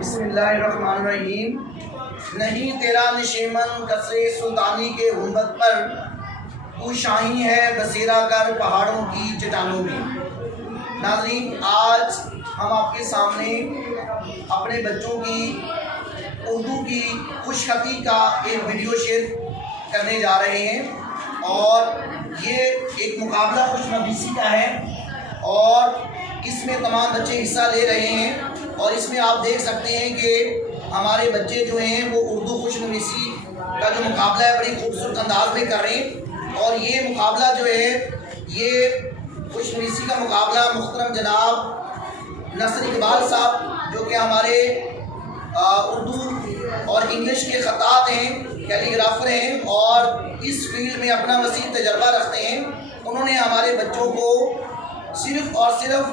बिस्मिल्लाहिर्रहमानिर्रहीम। नहीं तेरा निशेमन कसरे सुल्तानी के गुंबद पर, तू शाही है बसेरा कर पहाड़ों की चट्टानों में। नाज़रीन, आज हम आपके सामने अपने बच्चों की उर्दू की खुशखती का एक वीडियो शेयर करने जा रहे हैं और ये एक मुकाबला खुशनबीसी का है और इसमें तमाम बच्चे हिस्सा ले रहे हैं। और इसमें आप देख सकते हैं कि हमारे बच्चे जो हैं वो उर्दू खुशनबीसी का जो मुकाबला है बड़ी खूबसूरत अंदाज में कर रहे हैं। और ये मुकाबला जो है ये खुशनबीसी का मुकाबला मुहतरम जनाब नसर इकबाल साहब जो कि हमारे उर्दू और इंग्लिश के ख़तात हैं, कैलीग्राफर हैं और इस फील्ड में अपना वसीह तजर्बा रखते हैं। उन्होंने हमारे बच्चों को सिर्फ़ और सिर्फ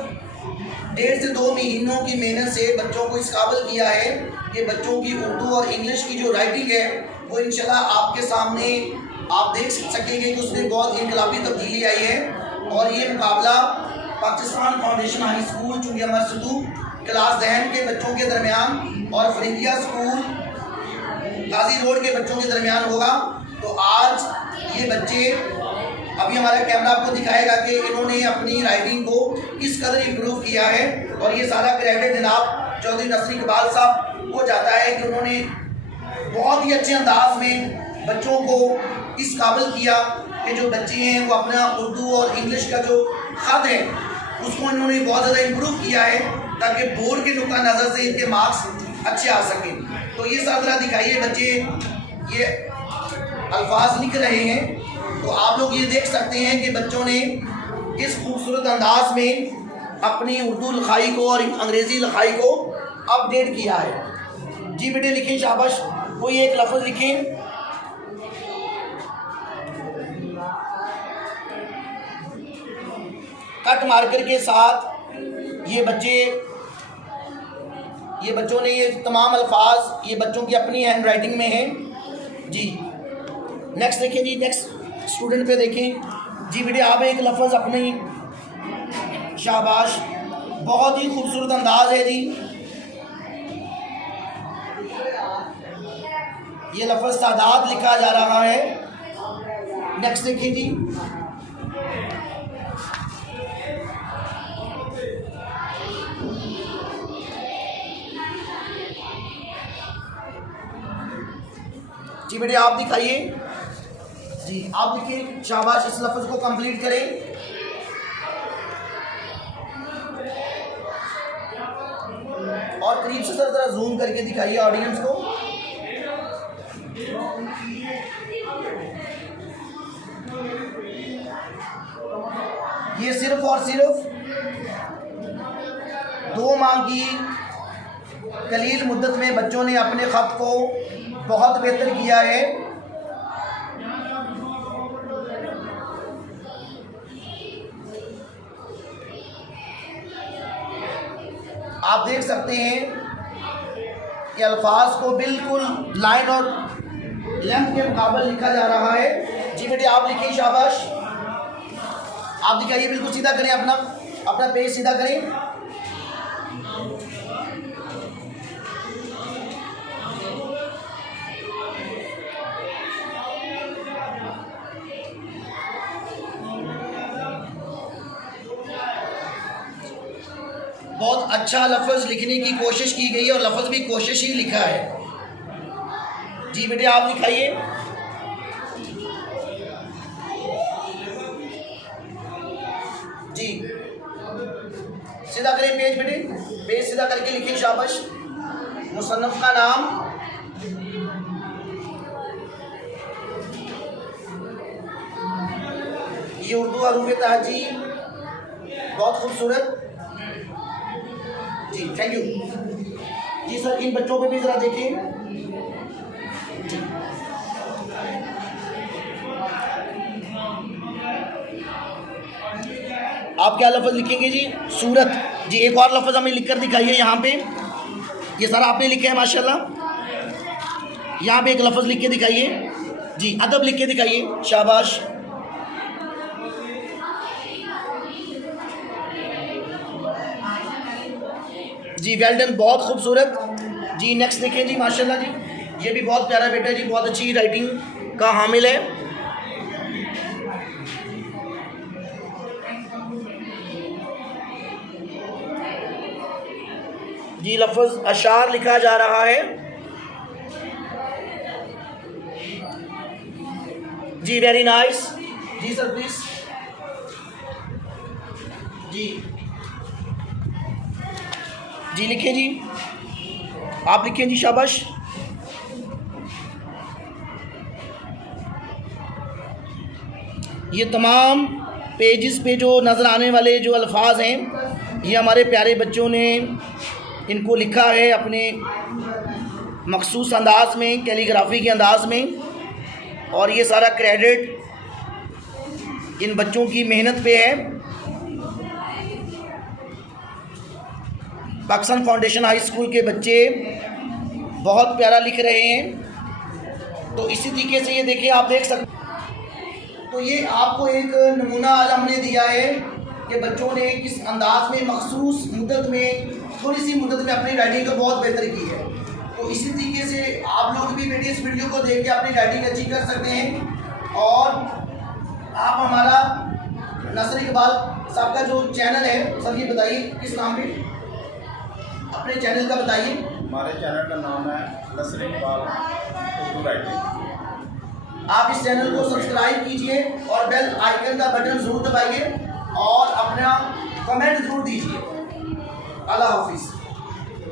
1.5 से 2 महीनों की मेहनत से बच्चों को इस काबिल किया है कि बच्चों की उर्दू और इंग्लिश की जो राइटिंग है वो इंशाल्लाह आपके सामने आप देख सकेंगे कि उसमें बहुत इनकलाबी तब्दीली आई है। और ये मुकाबला पाकिस्तान फाउंडेशन हाई स्कूल चुंगिया मस्जिद क्लास 10 के बच्चों के दरमियान और फरिंदिया स्कूल गाजी रोड के बच्चों के दरमियान होगा। तो आज ये बच्चे, अभी हमारा कैमरा आपको दिखाएगा कि इन्होंने अपनी राइटिंग को किस कदर इम्प्रूव किया है। और ये सारा क्रेडिट जनाब चौधरी नसर इकबाल साहब को जाता है कि उन्होंने बहुत ही अच्छे अंदाज में बच्चों को इस काबिल किया कि जो बच्चे हैं वो अपना उर्दू और इंग्लिश का जो ख़त है उसको इन्होंने बहुत ज़्यादा इम्प्रूव किया है ताकि बोर्ड के नुक्ता नज़र से इनके मार्क्स अच्छे आ सकें। तो ये सारा दिखाइए, बच्चे ये अल्फाज लिख रहे हैं। तो आप लोग ये देख सकते हैं कि बच्चों ने इस खूबसूरत अंदाज में अपनी उर्दू लिखाई को और अंग्रेज़ी लिखाई को अपडेट किया है। जी बेटे लिखें, शाबाश। कोई एक लफ्ज़ लिखें। कट मार्कर के साथ ये बच्चों ने ये तमाम अल्फाज ये बच्चों की अपनी हैंड राइटिंग में है। जी नेक्स्ट देखें जी, नेक्स्ट स्टूडेंट पे देखें। जी बेटे आप एक लफ्ज़ अपनी, शाबाश, बहुत ही खूबसूरत अंदाज है जी। ये लफ्ज़ सादात लिखा जा रहा है। नेक्स्ट देखिए जी। जी बेटे आप दिखाइए। जी आप लिखिए, शाबाश, इस लफ्ज़ को कंप्लीट करें। और करीब से ज़रा जूम करके दिखाइए ऑडियंस को। ये सिर्फ और सिर्फ 2 माह की कलील मुद्दत में बच्चों ने अपने ख़त को बहुत बेहतर किया है। आप देख सकते हैं कि अल्फाज को बिल्कुल लाइन और लेंथ के मुकाबले लिखा जा रहा है। जी बेटे आप लिखिए, शाबाश। आप दिखाइए, बिल्कुल सीधा करें, अपना पेज सीधा करें। बहुत अच्छा लफ्ज़ लिखने की कोशिश की गई है और लफ्ज़ भी कोशिश ही लिखा है। जी बेटे आप लिखाइए। जी सीधा करें पेज बेटे, पेज सीधा करके लिखिए, शाबाश। मुसन्नफ़ का नाम, ये उर्दू हरूफ तहजी, बहुत खूबसूरत। जी थैंक यू। जी सर इन बच्चों पे भी ज़रा देखिए। जी आप क्या लफ्ज़ लिखेंगे जी? सूरत। जी एक और लफ्ज़ हमें लिखकर दिखाइए यहाँ पे। ये सर आपने लिखे हैं माशाल्लाह। यहाँ पे एक लफ्ज़ लिख के दिखाइए जी, अदब लिख के दिखाइए, शाबाश। जी वेल डन, बहुत खूबसूरत। जी नेक्स्ट देखिए जी, माशाल्लाह जी, ये भी बहुत प्यारा बेटा जी, बहुत अच्छी राइटिंग का हामिल है। जी लफ्ज़ अशार लिखा जा रहा है। जी वेरी नाइस। जी सर प्लीज। जी लिखिए जी, आप लिखिए जी, शाबाश। ये तमाम पेजेस पे जो नज़र आने वाले जो अल्फाज हैं, ये हमारे प्यारे बच्चों ने इनको लिखा है अपने मखसूस अंदाज में, कैलीग्राफी के अंदाज में, और ये सारा क्रेडिट इन बच्चों की मेहनत पे है। पाकिस्तान फाउंडेशन हाई स्कूल के बच्चे बहुत प्यारा लिख रहे हैं। तो इसी तरीके से ये देखिए, आप देख सकते, तो ये आपको एक नमूना आज हमने दिया है कि बच्चों ने किस अंदाज में मखसूस मुद्दत में, थोड़ी सी मुद्दत में अपनी राइटिंग को बहुत बेहतर की है। तो इसी तरीके से आप लोग भी बेटे इस वीडियो को देख के अपनी राइटिंग अच्छी कर सकते हैं। और आप हमारा नसर इकबाल साहब का जो चैनल है, सर ये बताइए किस नाम पे, अपने चैनल का बताइए। हमारे चैनल का नाम है नसर इकबाल उर्दू राइटिंग। आप इस चैनल को सब्सक्राइब कीजिए और बेल आइकन का बटन ज़रूर दबाइए और अपना कमेंट ज़रूर दीजिए। अल्लाह हाफिज़।